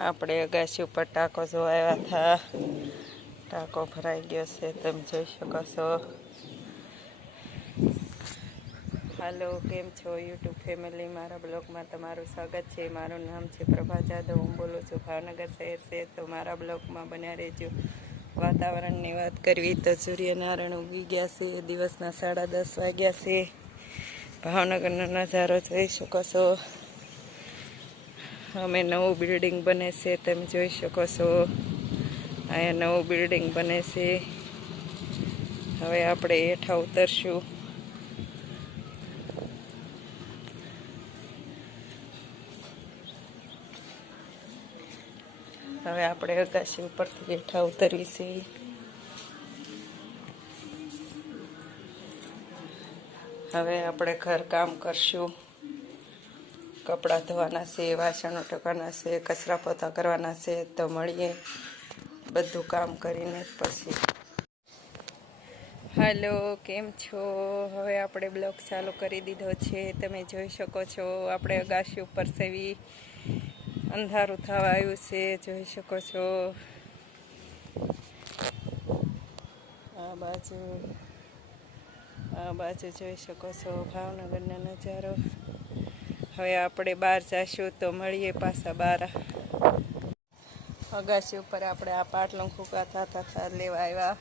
આપણે અગાસી ઉપર ટાંકો જોવા આવ્યા હતા. ટાંકો ભરાઈ ગયો છે, તમે જોઈ શકો છો. હાલો, કેમ છો યુટ્યુબ ફેમિલી? મારા બ્લોગમાં તમારું સ્વાગત છે. મારું નામ છે પ્રભા જાદવ, હું બોલું છું ભાવનગર શહેર છે. તો મારા બ્લોગમાં બન્યા રહેજો. વાતાવરણની વાત કરવી તો સૂર્યનારાયણ ઉગી ગયા છે. દિવસના 10:30 વાગ્યા છે. ભાવનગરનો નજારો જોઈ શકો છો. અમે નવું બિલ્ડિંગ બને છે, તમે જોઈ શકો છો. અહીંયા નવું બિલ્ડિંગ બને છે. હવે આપણે હેઠા ઉતરશું. હવે આપણે અગાસી ઉપરથી હેઠા ઉતરવી છે. હવે આપણે ઘર કામ કરશું. કપડાં ધોવાના છે, વાસણો ટકવાના છે, કચરા પોતા કરવાના છે. તો મળીએ બધું કામ કરીને પછી. હાલો, કેમ છો? હવે આપણે બ્લોગ ચાલુ કરી દીધો છે, તમે જોઈ શકો છો. આપણે અગાસી ઉપર સેવી અંધારું થવા આવ્યું છે, જોઈ શકો છો. આ બાજુ જોઈ શકો છો ભાવનગરનો નજારો. હવે આપણે બહાર જઈશું તો મળીએ પાછા બહાર. અગાસી ઉપર આપણે આ પાટલું ફૂંકાતા લેવા આવ્યા.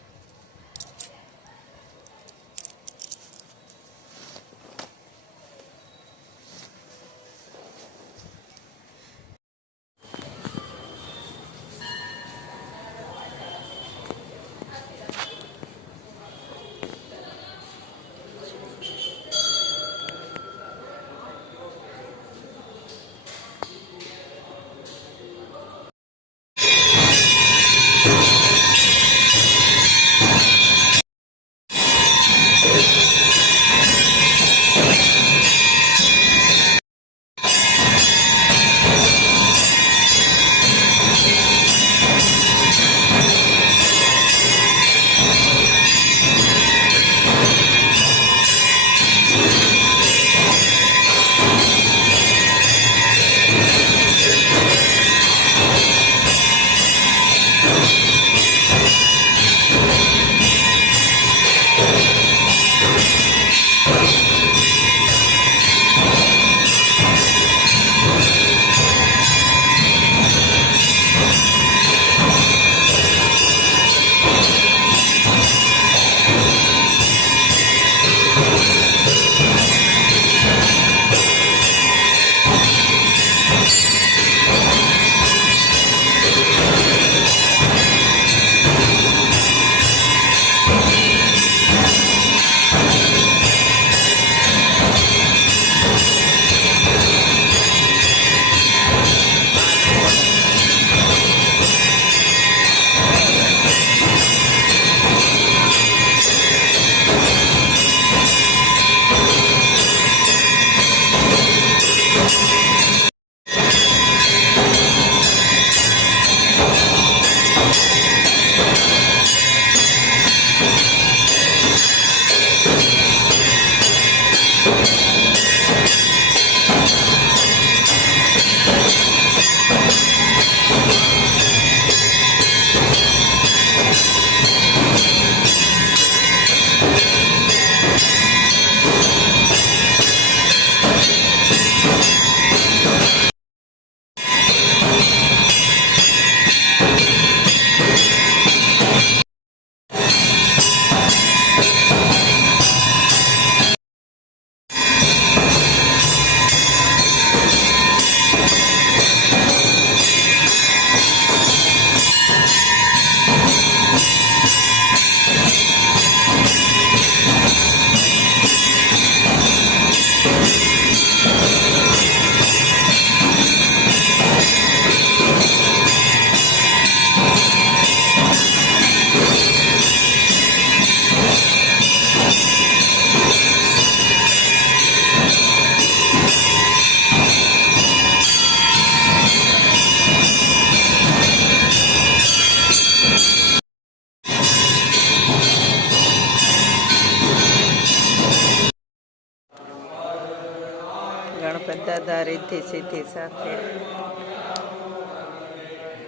ગણપત દાદા રીતિ સીધી સાથે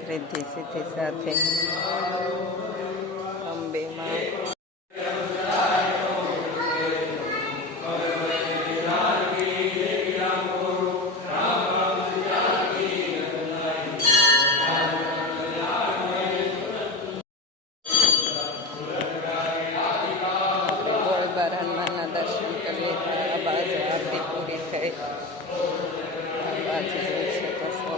રિદ્ધિ સિદ્ધિ સાથે અંબેમાં ગોળબાર હનુમાનના દર્શન કરીએ. આ બાજુ આરતી પૂરી થઈ. આ બાજુ જોઈ શકો છો.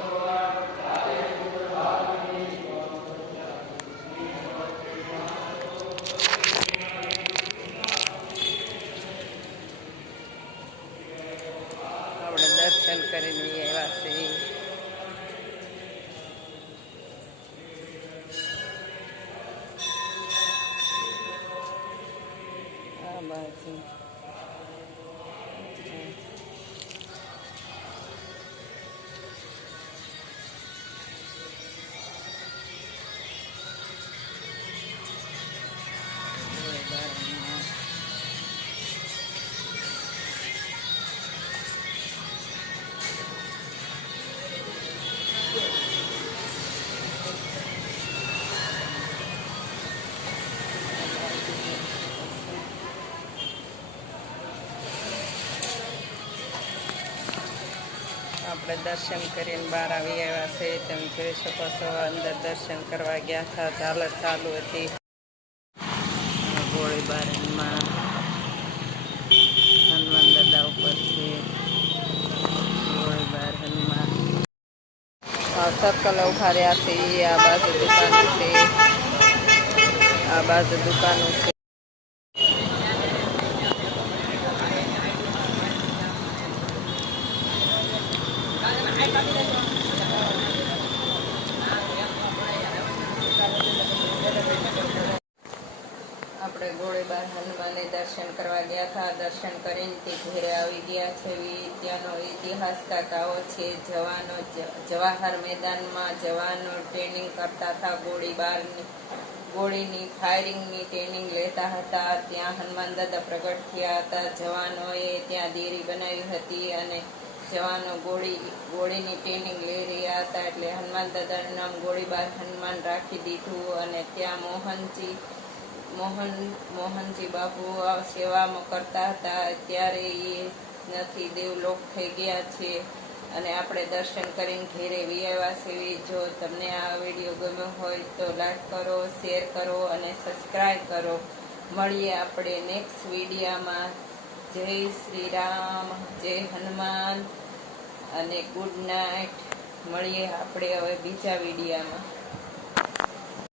આપણે દર્શન કરીને આવ્યા છીએ. આ બાજુ આપણે દર્શન કરીને બહાર આવી આવ્યા છે. તમે જોઈ શકો છો. અંદર દર્શન કરવા ગયા હતા. ઝાલર ચાલુ હતી. ગોળીબાર હનુમાન દાદા ઉપર છે. ગોળીબાર હનુમાન સર્કલ ઉભા રહ્યા છે. આ બાજુ દુકાનો છે. આ બાજુ દુકાનો છે. આપણે ગોળીબાર હનુમાનને દર્શન કરવા ગયા હતા. દર્શન કરીને તે ઘેરે આવી ગયા છે. ત્યાંનો ઇતિહાસ કાંક આવો છે. જવાનો જવાહર મેદાનમાં જવાનો ટ્રેનિંગ કરતા હતા. ગોળીની ફાયરિંગની ટ્રેનિંગ લેતા હતા. ત્યાં હનુમાન દાદા પ્રગટ થયા હતા. જવાનોએ ત્યાં દેરી બનાવી હતી અને જવાનો ગોળીની ટ્રેનિંગ લઈ રહ્યા હતા. એટલે હનુમાન દાદાનું નામ ગોળીબાર હનુમાન રાખી દીધું. અને ત્યાં મોહનજી બાપુ સેવામાં કરતા હતા. અત્યારે એ નથી, દેવલોક થઈ ગયા છે. અને આપણે દર્શન કરીને ઘેરે આવ્યા છીએ. જો તમને આ વિડીયો ગમ્યો હોય તો લાઈક કરો, શેર કરો અને સબસ્ક્રાઈબ કરો. મળીએ આપણે નેક્સ્ટ વિડીયોમાં. જય શ્રી રામ, જય હનુમાન અને ગુડ નાઇટ. મળીએ આપણે હવે બીજા વિડીયોમાં.